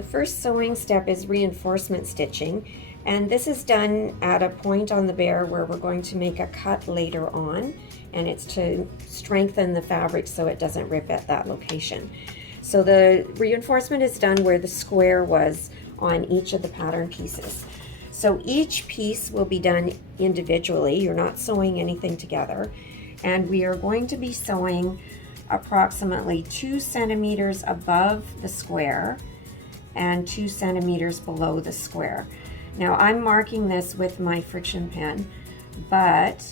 The first sewing step is reinforcement stitching, and this is done at a point on the bear where we're going to make a cut later on, and it's to strengthen the fabric so it doesn't rip at that location. So the reinforcement is done where the square was on each of the pattern pieces. So each piece will be done individually. You're not sewing anything together, and we are going to be sewing approximately 2 centimeters above the square and 2 centimeters below the square. Now I'm marking this with my friction pen, but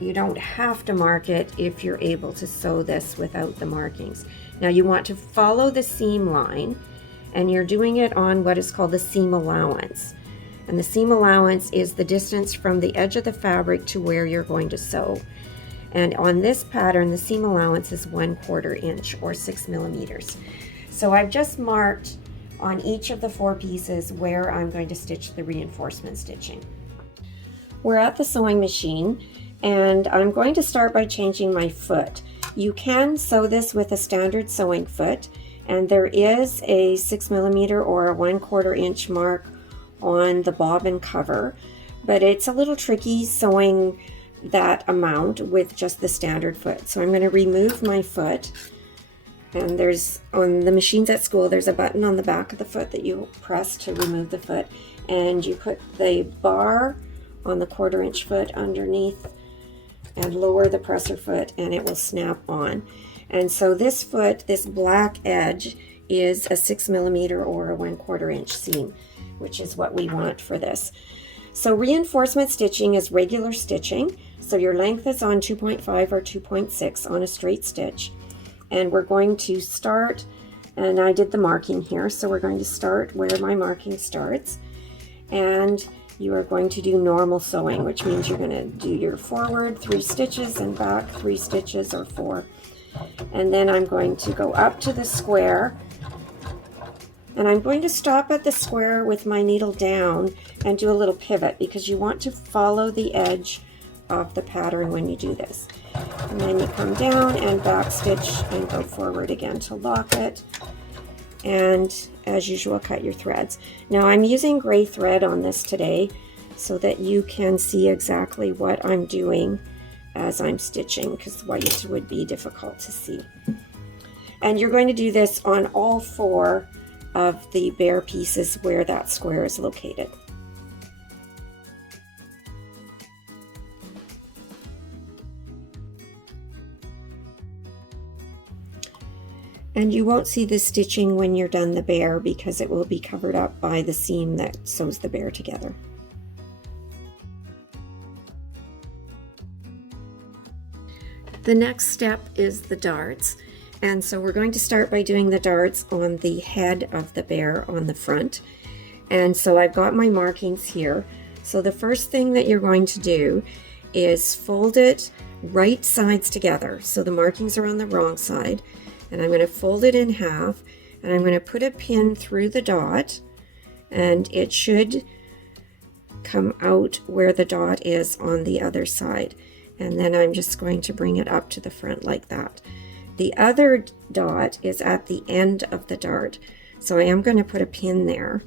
you don't have to mark it if you're able to sew this without the markings. Now you want to follow the seam line, and you're doing it on what is called the seam allowance. And the seam allowance is the distance from the edge of the fabric to where you're going to sew. And on this pattern, the seam allowance is 1/4 inch or 6 millimeters. So I've just marked on each of the 4 pieces where I'm going to stitch the reinforcement stitching. We're at the sewing machine, and I'm going to start by changing my foot. You can sew this with a standard sewing foot, and there is a 6 millimeter or a 1/4 inch mark on the bobbin cover, but it's a little tricky sewing that amount with just the standard foot. So I'm going to remove my foot, and there's, on the machines at school, there's a button on the back of the foot that you press to remove the foot, and you put the bar on the 1/4 inch foot underneath and lower the presser foot, and it will snap on. And so this foot, this black edge, is a 6 millimeter or a 1/4 inch seam, which is what we want for this. So reinforcement stitching is regular stitching. So your length is on 2.5 or 2.6 on a straight stitch. And we're going to start, and I did the marking here, so we're going to start where my marking starts. And you are going to do normal sewing, which means you're going to do your forward 3 stitches and back 3 stitches or 4. And then I'm going to go up to the square, and I'm going to stop at the square with my needle down and do a little pivot, because you want to follow the edge of the pattern when you do this. And then you come down and back stitch and go forward again to lock it, and as usual cut your threads. Now I'm using gray thread on this today so that you can see exactly what I'm doing as I'm stitching, because white would be difficult to see. And you're going to do this on all 4 of the bare pieces where that square is located. And you won't see the stitching when you're done the bear, because it will be covered up by the seam that sews the bear together. The next step is the darts. And so we're going to start by doing the darts on the head of the bear on the front. And so I've got my markings here. So the first thing that you're going to do is fold it right sides together. So the markings are on the wrong side. And I'm going to fold it in half, and I'm going to put a pin through the dot, and it should come out where the dot is on the other side. And then I'm just going to bring it up to the front like that. The other dot is at the end of the dart, so I am going to put a pin there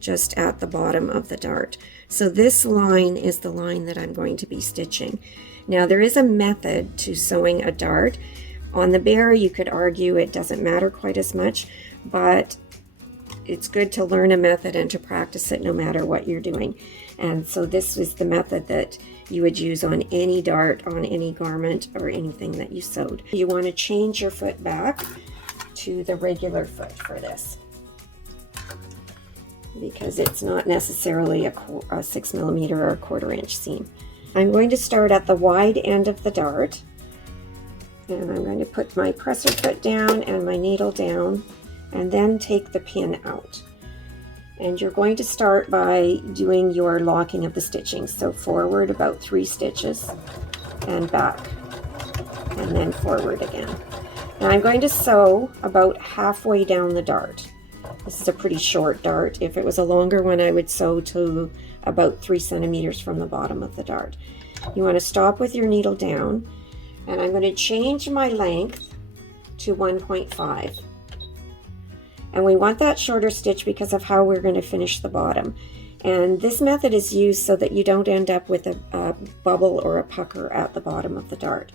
just at the bottom of the dart. So this line is the line that I'm going to be stitching. Now there is a method to sewing a dart. On the bear, you could argue it doesn't matter quite as much, but it's good to learn a method and to practice it no matter what you're doing. And so this is the method that you would use on any dart, on any garment, or anything that you sewed. You want to change your foot back to the regular foot for this, because it's not necessarily a 6 millimeter or a 1/4 inch seam. I'm going to start at the wide end of the dart, and I'm going to put my presser foot down and my needle down, and then take the pin out. And you're going to start by doing your locking of the stitching. So forward about 3 stitches and back, and then forward again. Now I'm going to sew about halfway down the dart. This is a pretty short dart. If it was a longer one, I would sew to about 3 centimeters from the bottom of the dart. You want to stop with your needle down, and I'm going to change my length to 1.5. And we want that shorter stitch because of how we're going to finish the bottom. And this method is used so that you don't end up with a bubble or a pucker at the bottom of the dart.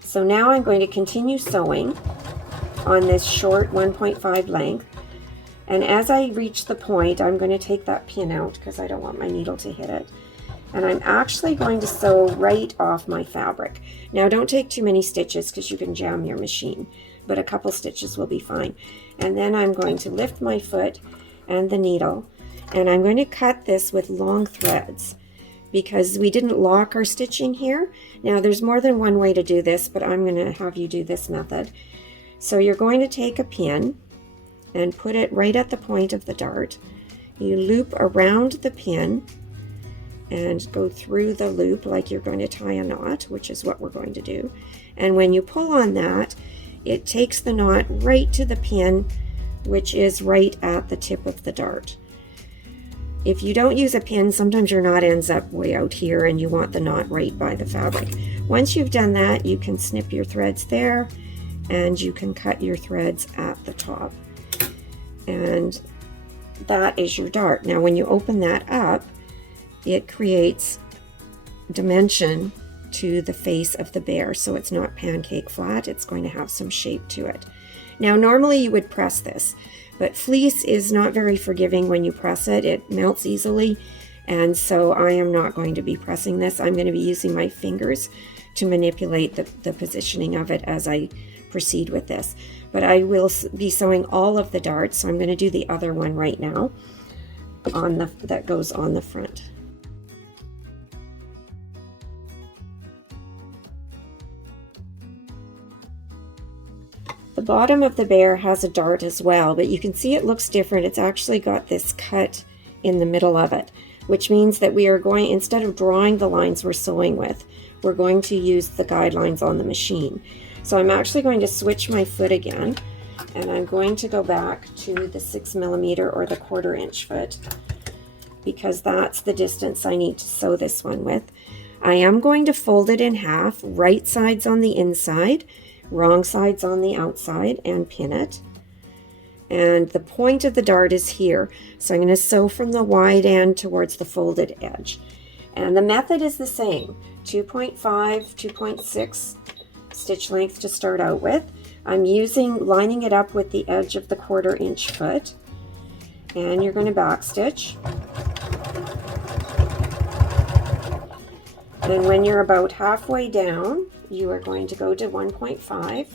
So now I'm going to continue sewing on this short 1.5 length. And as I reach the point, I'm going to take that pin out because I don't want my needle to hit it. And I'm actually going to sew right off my fabric. Now don't take too many stitches because you can jam your machine, but a couple stitches will be fine. And then I'm going to lift my foot and the needle, and I'm going to cut this with long threads because we didn't lock our stitching here. Now there's more than one way to do this, but I'm going to have you do this method. So you're going to take a pin and put it right at the point of the dart. You loop around the pin and go through the loop like you're going to tie a knot, which is what we're going to do. And when you pull on that, it takes the knot right to the pin, which is right at the tip of the dart. If you don't use a pin, sometimes your knot ends up way out here and you want the knot right by the fabric. Once you've done that, you can snip your threads there and you can cut your threads at the top. And that is your dart. Now when you open that up, it creates dimension to the face of the bear, so it's not pancake flat, it's going to have some shape to it. Now normally you would press this, but fleece is not very forgiving when you press it. It melts easily, and so I am not going to be pressing this. I'm going to be using my fingers to manipulate the positioning of it as I proceed with this. But I will be sewing all of the darts, so I'm going to do the other one right now that goes on the front. The bottom of the bear has a dart as well, but you can see it looks different. It's actually got this cut in the middle of it, which means that we are going, instead of drawing the lines we're sewing with, we're going to use the guidelines on the machine. So I'm actually going to switch my foot again, and I'm going to go back to the 6 millimeter or the 1/4 inch foot, because that's the distance I need to sew this one with. I am going to fold it in half, right sides on the inside, wrong sides on the outside, and pin it. And the point of the dart is here, so I'm going to sew from the wide end towards the folded edge. And the method is the same, 2.5, 2.6 stitch length to start out with. I'm lining it up with the edge of the 1/4 inch foot, and you're going to back stitch. And when you're about halfway down, you are going to go to 1.5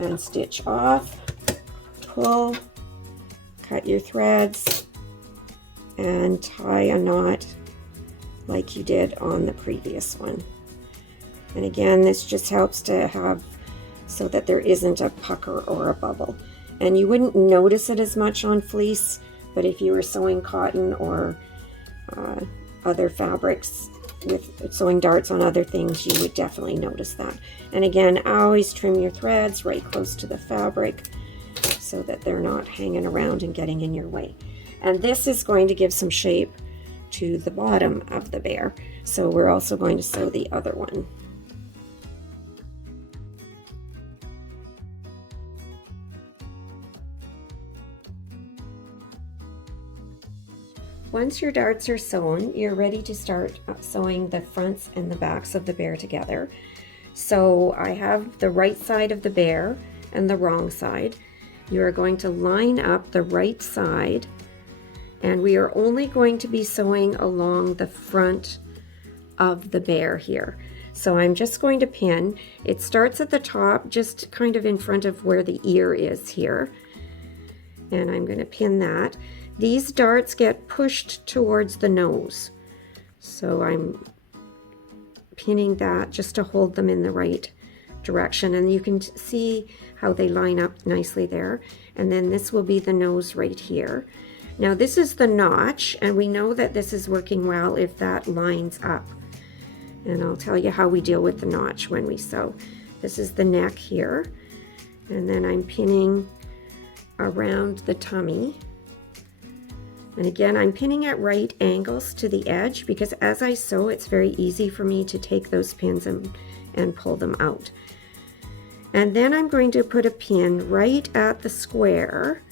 and stitch off, pull, cut your threads, and tie a knot like you did on the previous one. And again, this just helps to have so that there isn't a pucker or a bubble. And you wouldn't notice it as much on fleece, but if you were sewing cotton or other fabrics with sewing darts on other things, you would definitely notice that. And again, always trim your threads right close to the fabric so that they're not hanging around and getting in your way. And this is going to give some shape to the bottom of the bear, so we're also going to sew the other one. Once your darts are sewn, you're ready to start sewing the fronts and the backs of the bear together. So I have the right side of the bear and the wrong side. You are going to line up the right side, and we are only going to be sewing along the front of the bear here. So I'm just going to pin. It starts at the top, just kind of in front of where the ear is here. And I'm going to pin that. These darts get pushed towards the nose, so I'm pinning that just to hold them in the right direction, and you can see how they line up nicely there. And then this will be the nose right here. Now this is the notch, and we know that this is working well if that lines up, and I'll tell you how we deal with the notch when we sew. This is the neck here, and then I'm pinning around the tummy. And again, I'm pinning at right angles to the edge because as I sew, it's very easy for me to take those pins and pull them out. And then I'm going to put a pin right at the square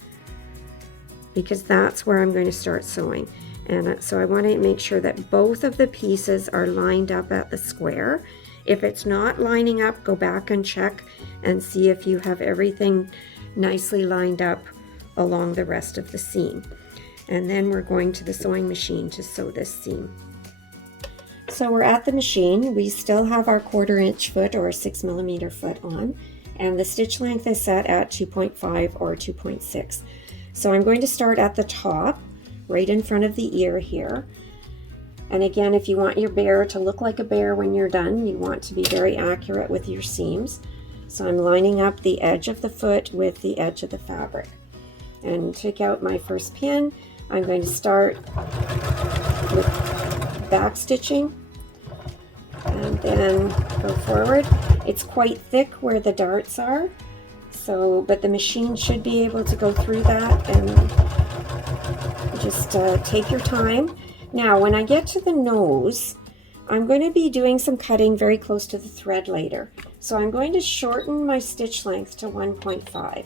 because that's where I'm going to start sewing. And so I want to make sure that both of the pieces are lined up at the square. If it's not lining up, go back and check and see if you have everything nicely lined up along the rest of the seam. And then we're going to the sewing machine to sew this seam. So we're at the machine. We still have our 1/4 inch foot or 6 millimeter foot on, and the stitch length is set at 2.5 or 2.6. So I'm going to start at the top, right in front of the ear here. And again, if you want your bear to look like a bear when you're done, you want to be very accurate with your seams. So I'm lining up the edge of the foot with the edge of the fabric. And take out my first pin. I'm going to start with back stitching and then go forward. It's quite thick where the darts are, so but the machine should be able to go through that, and just take your time. Now when I get to the nose, I'm going to be doing some cutting very close to the thread later, so I'm going to shorten my stitch length to 1.5.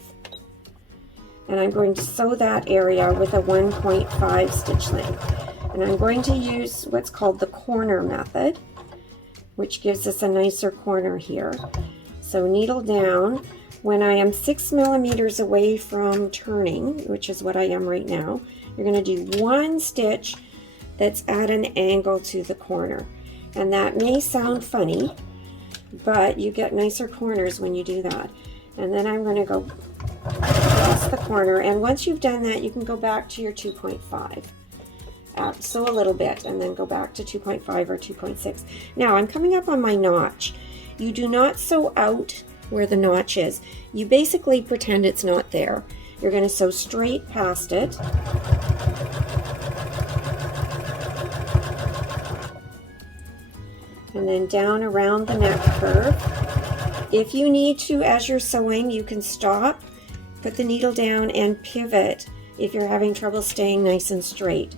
And I'm going to sew that area with a 1.5 stitch length. And I'm going to use what's called the corner method, which gives us a nicer corner here. So needle down. When I am 6 millimeters away from turning, which is what I am right now, you're going to do one stitch that's at an angle to the corner. And that may sound funny, but you get nicer corners when you do that. And then I'm going to go across the corner, and once you've done that, you can go back to your 2.5. Sew a little bit and then go back to 2.5 or 2.6. Now I'm coming up on my notch. You do not sew out where the notch is. You basically pretend it's not there. You're going to sew straight past it. And then down around the neck curve. If you need to, as you're sewing, you can stop, put the needle down, and pivot if you're having trouble staying nice and straight.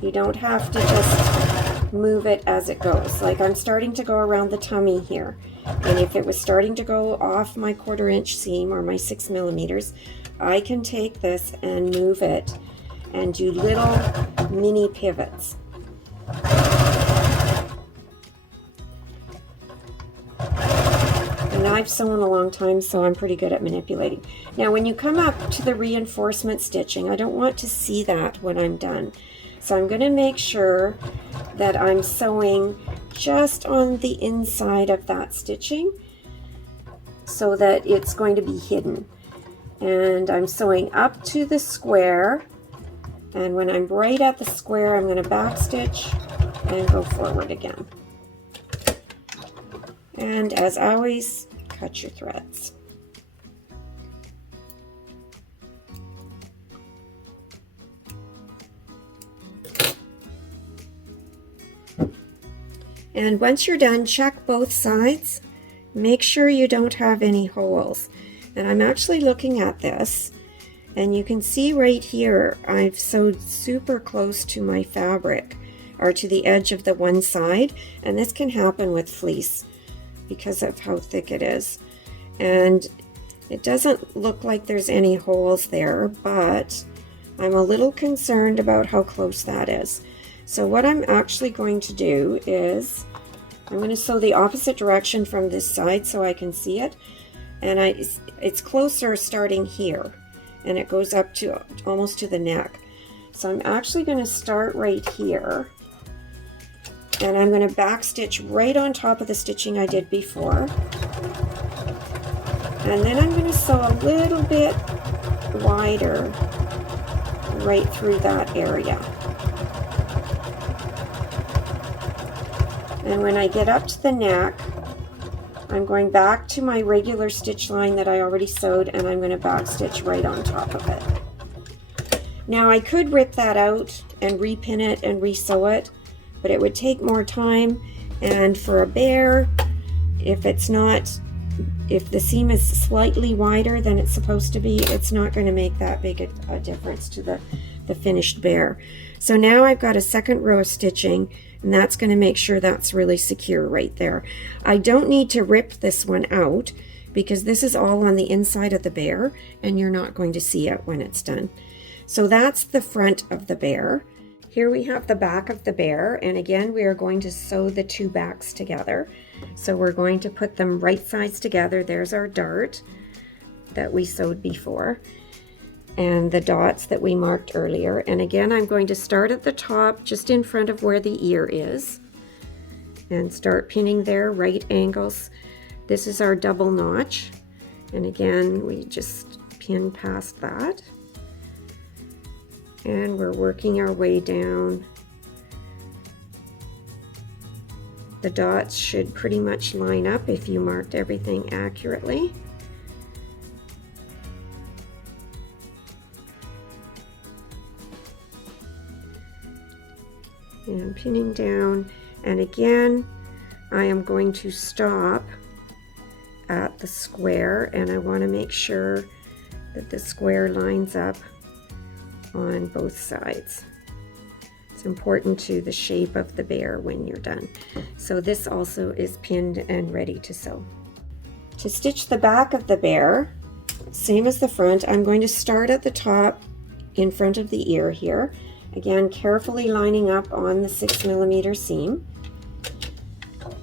You don't have to just move it as it goes. Like I'm starting to go around the tummy here, and if it was starting to go off my 1/4 inch seam or my 6 millimeters, I can take this and move it and do little mini pivots. And I've sewn a long time, so I'm pretty good at manipulating. Now when you come up to the reinforcement stitching, I don't want to see that when I'm done. So I'm going to make sure that I'm sewing just on the inside of that stitching so that it's going to be hidden. And I'm sewing up to the square, and when I'm right at the square, I'm going to back stitch and go forward again. And as always, cut your threads. And once you're done, check both sides. Make sure you don't have any holes. And I'm actually looking at this, and you can see right here, I've sewed super close to my fabric, or to the edge of the one side, and this can happen with fleece because of how thick it is. And it doesn't look like there's any holes there, but I'm a little concerned about how close that is. So what I'm actually going to do is I'm going to sew the opposite direction from this side so I can see it, and it's closer starting here, and it goes up to almost to the neck. So I'm actually going to start right here, and I'm going to back stitch right on top of the stitching I did before, and then I'm going to sew a little bit wider right through that area. And when I get up to the neck, I'm going back to my regular stitch line that I already sewed, and I'm going to back stitch right on top of it. Now I could rip that out and repin it and resew it, but it would take more time, and for a bear, if the seam is slightly wider than it's supposed to be, it's not going to make that big a difference to the finished bear. So now I've got a second row of stitching, and that's going to make sure that's really secure right there. I don't need to rip this one out because this is all on the inside of the bear and you're not going to see it when it's done. So that's the front of the bear. Here we have the back of the bear, and again we are going to sew the two backs together. So we're going to put them right sides together. There's our dart that we sewed before and the dots that we marked earlier. And again, I'm going to start at the top just in front of where the ear is and start pinning there, right angles. This is our double notch, and again we just pin past that and we're working our way down. The dots should pretty much line up if you marked everything accurately. And pinning down, and again I am going to stop at the square, and I want to make sure that the square lines up on both sides. It's important to the shape of the bear when you're done. So this also is pinned and ready to sew. To stitch the back of the bear, same as the front, I'm going to start at the top in front of the ear here. Again, carefully lining up on the 6mm seam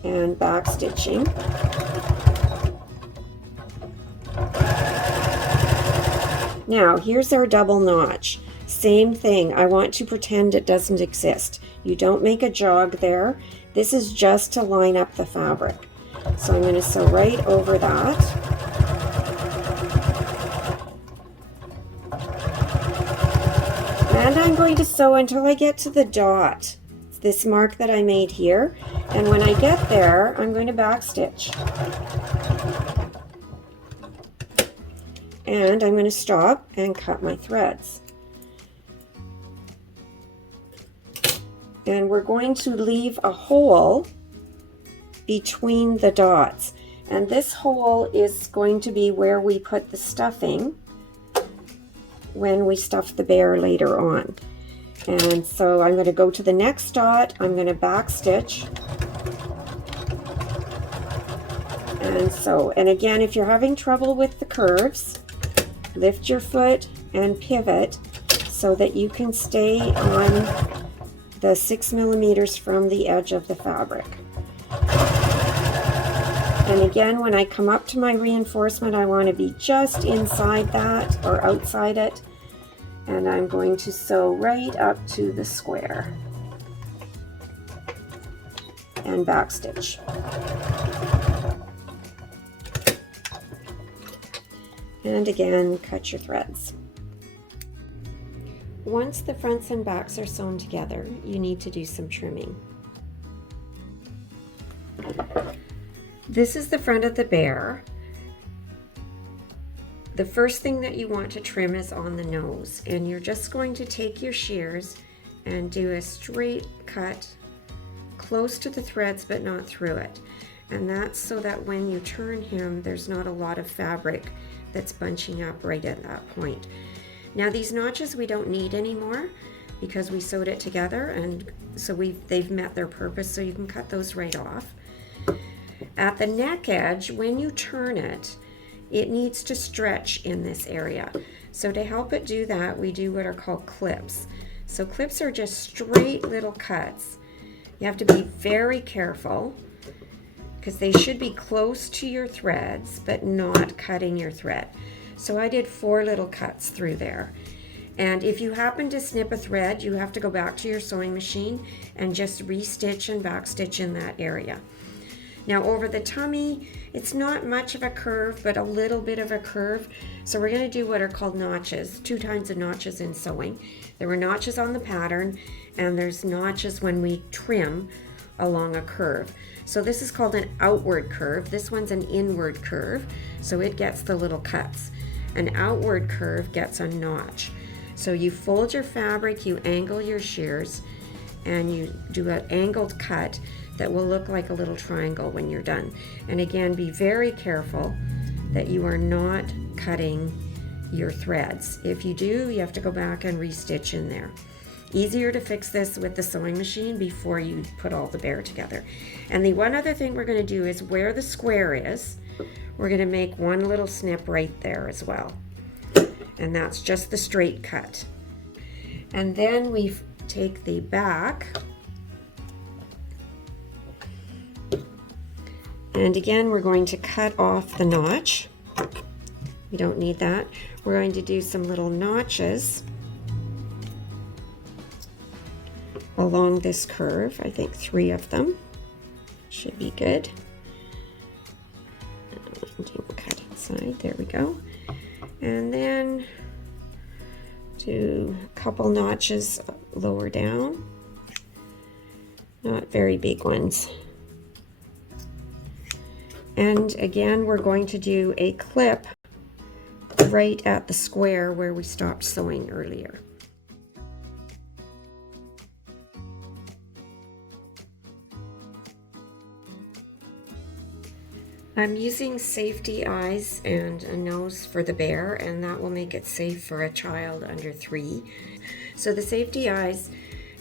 and back stitching. Now here's our double notch. Same thing, I want to pretend it doesn't exist. You don't make a jog there. This is just to line up the fabric. So I'm going to sew right over that. And I'm going to sew until I get to the dot, this mark that I made here. And when I get there, I'm going to back stitch. And I'm going to stop and cut my threads. And we're going to leave a hole between the dots. And this hole is going to be where we put the stuffing when we stuff the bear later on. And so I'm going to go to the next dot, I'm going to back stitch and sew. And again, if you're having trouble with the curves, lift your foot and pivot so that you can stay on the 6mm from the edge of the fabric. And again, when I come up to my reinforcement, I want to be just inside that or outside it. And I'm going to sew right up to the square and back stitch. And again, cut your threads. Once the fronts and backs are sewn together, you need to do some trimming. This is the front of the bear. The first thing that you want to trim is on the nose, and you're just going to take your shears and do a straight cut close to the threads but not through it. And that's so that when you turn him, there's not a lot of fabric that's bunching up right at that point. Now these notches we don't need anymore because we sewed it together, and so they've met their purpose, so you can cut those right off. At the neck edge, when you turn it, it needs to stretch in this area. So to help it do that, we do what are called clips. So clips are just straight little cuts. You have to be very careful because they should be close to your threads but not cutting your thread. So I did 4 little cuts through there. And if you happen to snip a thread, you have to go back to your sewing machine and just restitch and backstitch in that area. Now over the tummy, it's not much of a curve, but a little bit of a curve. So we're going to do what are called notches, 2 kinds of notches in sewing. There were notches on the pattern, and there's notches when we trim along a curve. So this is called an outward curve. This one's an inward curve, so it gets the little cuts. An outward curve gets a notch. So you fold your fabric, you angle your shears, and you do an angled cut that will look like a little triangle when you're done. And again, be very careful that you are not cutting your threads. If you do, you have to go back and restitch in there. Easier to fix this with the sewing machine before you put all the bear together. And the one other thing we're going to do is where the square is, we're going to make one little snip right there as well. And that's just the straight cut. And then we take the back, and again we're going to cut off the notch. We don't need that. We're going to do some little notches along this curve. I think 3 of them should be good. Do a cut inside, there we go. And then do a couple notches lower down, not very big ones. And again, we're going to do a clip right at the square where we stopped sewing earlier. I'm using safety eyes and a nose for the bear, and that will make it safe for a child under 3. So the safety eyes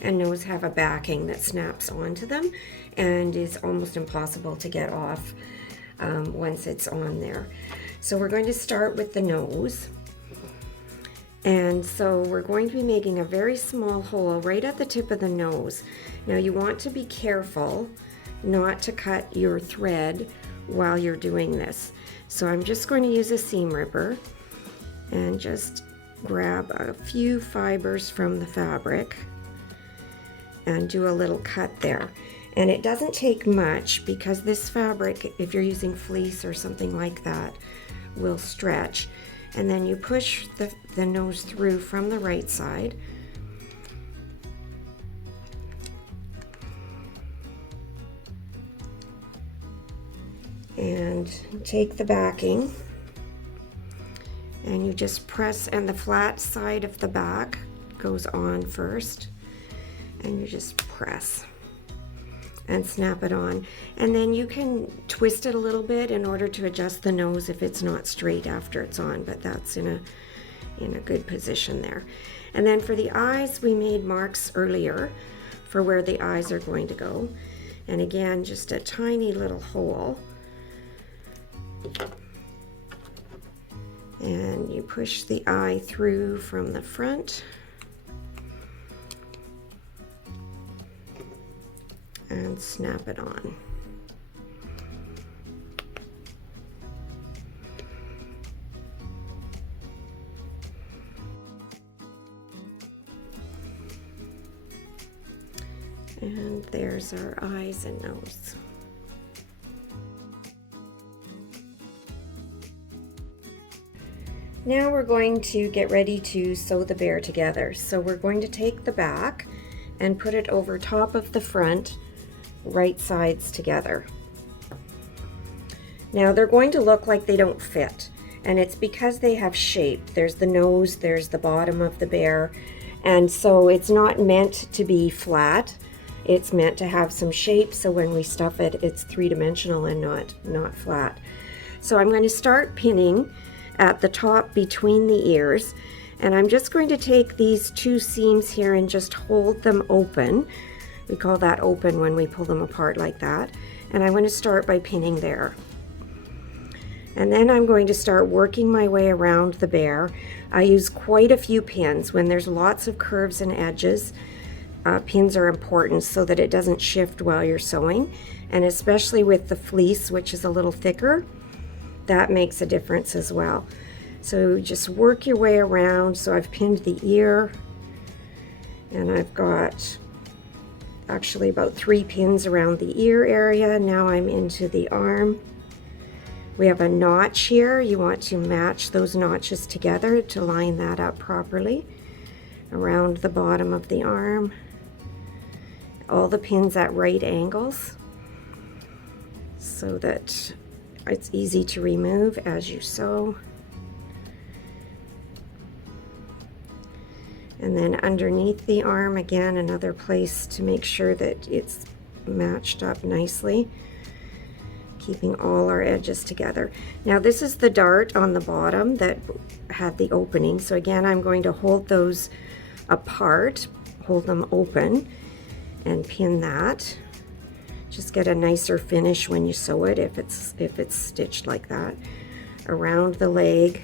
and nose have a backing that snaps onto them and is almost impossible to get off once it's on there. So we're going to start with the nose. And so we're going to be making a very small hole right at the tip of the nose. Now you want to be careful not to cut your thread while you're doing this. So I'm just going to use a seam ripper and just grab a few fibers from the fabric and do a little cut there. And it doesn't take much because this fabric, if you're using fleece or something like that, will stretch. And then you push the nose through from the right side. And take the backing and you just press, and the flat side of the back goes on first, and you just press and snap it on. And then you can twist it a little bit in order to adjust the nose if it's not straight after it's on, but that's in a good position there. And then for the eyes, we made marks earlier for where the eyes are going to go. And again, just a tiny little hole. And you push the eye through from the front and snap it on. And there's our eyes and nose. Now we're going to get ready to sew the bear together. So we're going to take the back and put it over top of the front, right sides together. Now they're going to look like they don't fit, and it's because they have shape. There's the nose, there's the bottom of the bear, and so it's not meant to be flat. It's meant to have some shape, so when we stuff it, it's 3-dimensional and not flat. So I'm going to start pinning at the top between the ears, and I'm just going to take these 2 seams here and just hold them open. We call that open when we pull them apart like that. And I'm going to start by pinning there. And then I'm going to start working my way around the bear. I use quite a few pins. When there's lots of curves and edges, pins are important so that it doesn't shift while you're sewing. And especially with the fleece, which is a little thicker, that makes a difference as well. So just work your way around. So I've pinned the ear, and I've got actually about 3 pins around the ear area. Now I'm into the arm. We have a notch here. You want to match those notches together to line that up properly around the bottom of the arm. All the pins at right angles so that it's easy to remove as you sew. And then underneath the arm, again, another place to make sure that it's matched up nicely, keeping all our edges together. Now this is the dart on the bottom that had the opening. So again, I'm going to hold those apart, hold them open, and pin that. Just get a nicer finish when you sew it if it's stitched like that. Around the leg.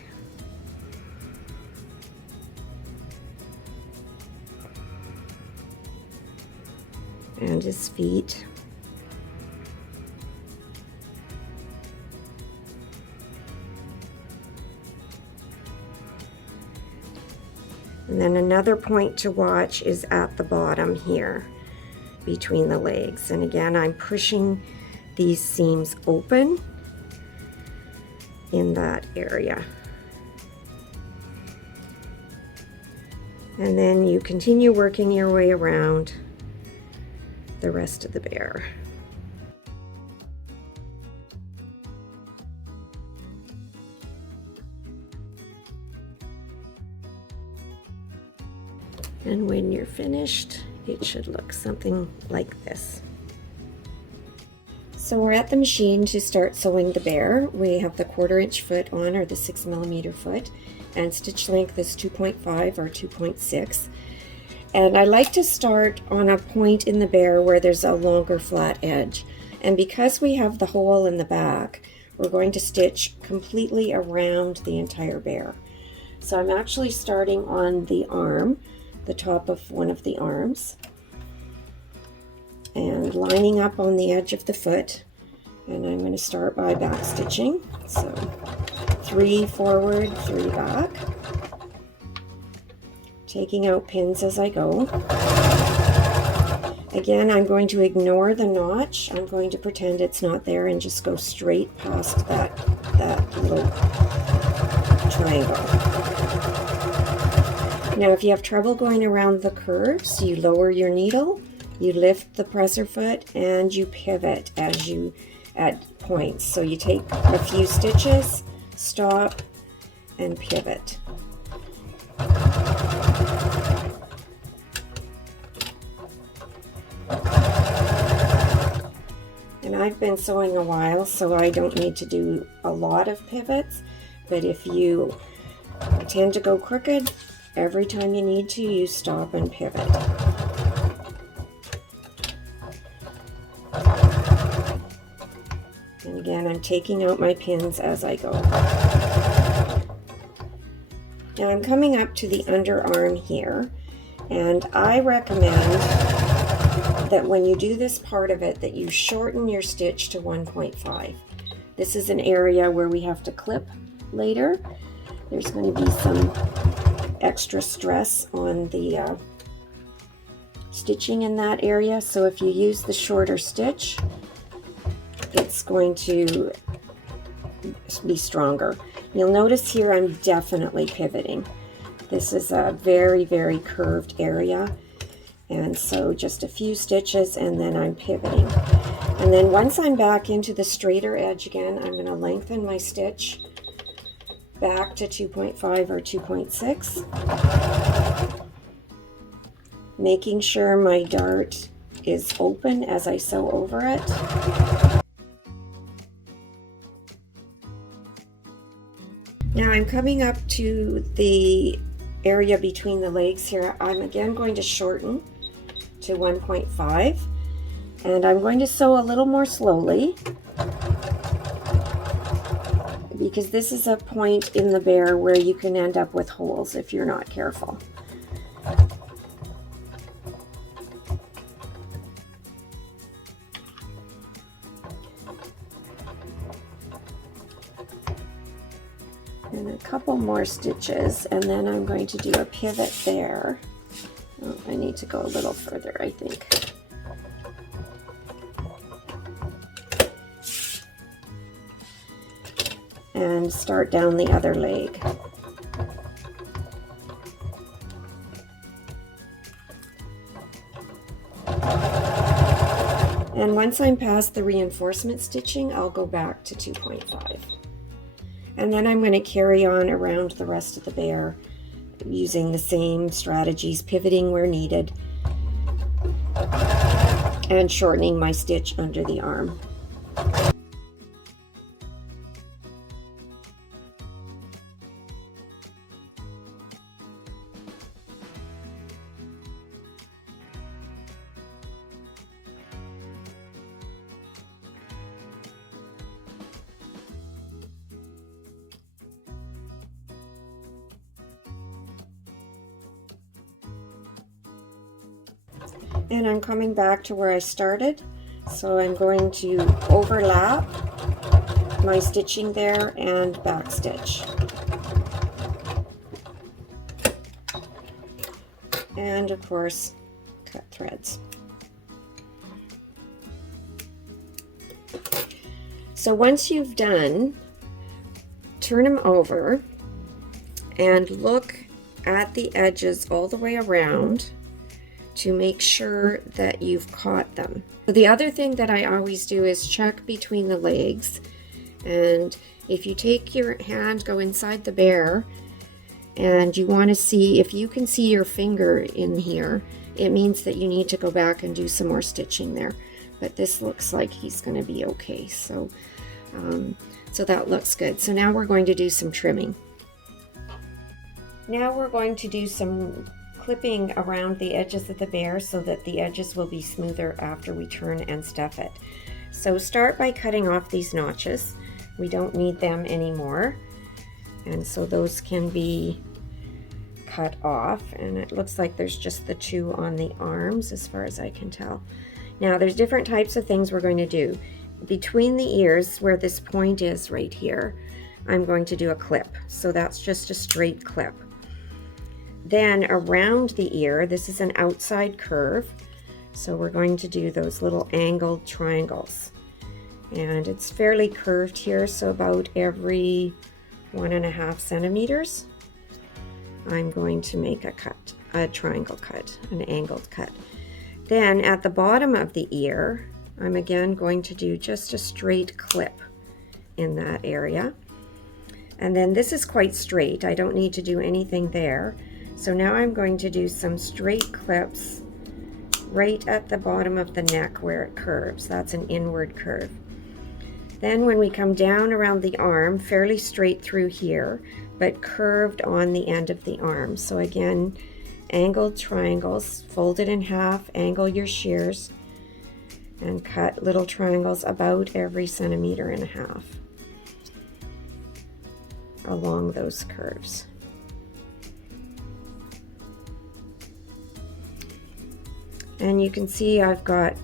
And his feet. And then another point to watch is at the bottom here between the legs. And again, I'm pushing these seams open in that area. And then you continue working your way around the rest of the bear. And when you're finished, it should look something like this. So we're at the machine to start sewing the bear. We have the 1/4 inch foot on, or the 6mm foot, and stitch length is 2.5 or 2.6. And I like to start on a point in the bear where there's a longer flat edge. And because we have the hole in the back, we're going to stitch completely around the entire bear. So I'm actually starting on the arm, the top of one of the arms, and lining up on the edge of the foot. And I'm going to start by back stitching. So 3 forward, 3 back, taking out pins as I go. Again, I'm going to ignore the notch. I'm going to pretend it's not there and just go straight past that little triangle. Now, if you have trouble going around the curves, you lower your needle, you lift the presser foot, and you pivot as you at points. So you take a few stitches, stop, and pivot. And I've been sewing a while, so I don't need to do a lot of pivots, but if you tend to go crooked, every time you need to, you stop and pivot. And again, I'm taking out my pins as I go. Now I'm coming up to the underarm here, and I recommend that when you do this part of it, that you shorten your stitch to 1.5. This is an area where we have to clip later. There's going to be some extra stress on the stitching in that area, so if you use the shorter stitch, it's going to be stronger. You'll notice here I'm definitely pivoting. This is a very, very curved area, and so just a few stitches and then I'm pivoting. And then once I'm back into the straighter edge again, I'm going to lengthen my stitch back to 2.5 or 2.6, making sure my dart is open as I sew over it. Now I'm coming up to the area between the legs here. I'm again going to shorten to 1.5, and I'm going to sew a little more slowly, because this is a point in the bear where you can end up with holes if you're not careful. And a couple more stitches, and then I'm going to do a pivot there. Oh, I need to go a little further, I think. And start down the other leg. And once I'm past the reinforcement stitching, I'll go back to 2.5. And then I'm going to carry on around the rest of the bear using the same strategies, pivoting where needed, and shortening my stitch under the arm. And I'm coming back to where I started. So I'm going to overlap my stitching there and back stitch. And of course, cut threads. So once you've done, turn them over and look at the edges all the way around to make sure that you've caught them. The other thing that I always do is check between the legs, and if you take your hand, go inside the bear, and you want to see if you can see your finger in here, it means that you need to go back and do some more stitching there. But this looks like he's going to be okay, so that looks good. So now we're going to do some trimming. Now we're going to do some clipping around the edges of the bear so that the edges will be smoother after we turn and stuff it. So start by cutting off these notches. We don't need them anymore, and so those can be cut off, and it looks like there's just the two on the arms as far as I can tell. Now there's different types of things we're going to do. Between the ears, where this point is right here, I'm going to do a clip. So that's just a straight clip. Then around the ear, this is an outside curve, so we're going to do those little angled triangles. And it's fairly curved here, so about every 1.5 centimeters, I'm going to make a cut, a triangle cut, an angled cut. Then at the bottom of the ear, I'm again going to do just a straight clip in that area. And then this is quite straight. I don't need to do anything there. So now I'm going to do some straight clips right at the bottom of the neck where it curves. That's an inward curve. Then when we come down around the arm, fairly straight through here, but curved on the end of the arm. So again, angled triangles, fold it in half, angle your shears, and cut little triangles about every 1.5 centimeters along those curves. And you can see I've got,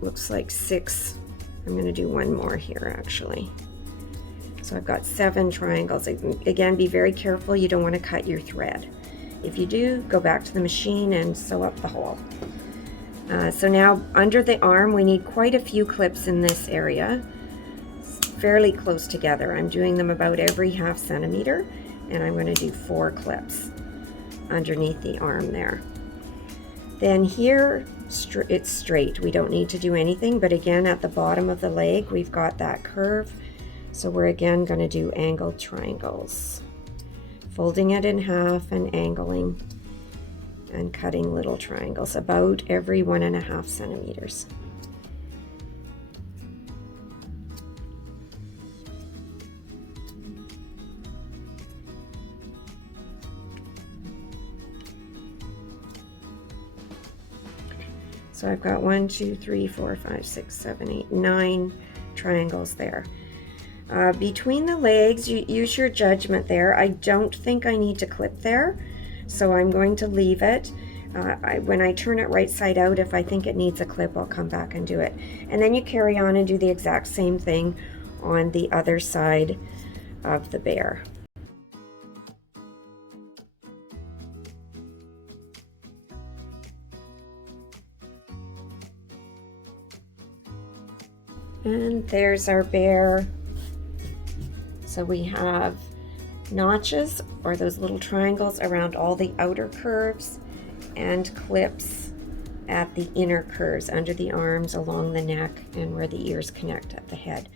looks like 6. I'm going to do one more here actually. So I've got 7 triangles. Again, be very careful, you don't want to cut your thread. If you do, go back to the machine and sew up the hole. So now under the arm, we need quite a few clips in this area, fairly close together. I'm doing them about every 0.5 centimeter, and I'm going to do 4 clips underneath the arm there. Then here, it's straight. We don't need to do anything, but again, at the bottom of the leg, we've got that curve. So we're again going to do angled triangles, folding it in half and angling and cutting little triangles about every 1.5 centimeters. So I've got 1, 2, 3, 4, 5, 6, 7, 8, 9 triangles there. Between the legs, you use your judgment there. I don't think I need to clip there, so I'm going to leave it. When I turn it right side out, if I think it needs a clip, I'll come back and do it. And then you carry on and do the exact same thing on the other side of the bear. And there's our bear. So we have notches, or those little triangles, around all the outer curves, and clips at the inner curves under the arms, along the neck, and where the ears connect at the head.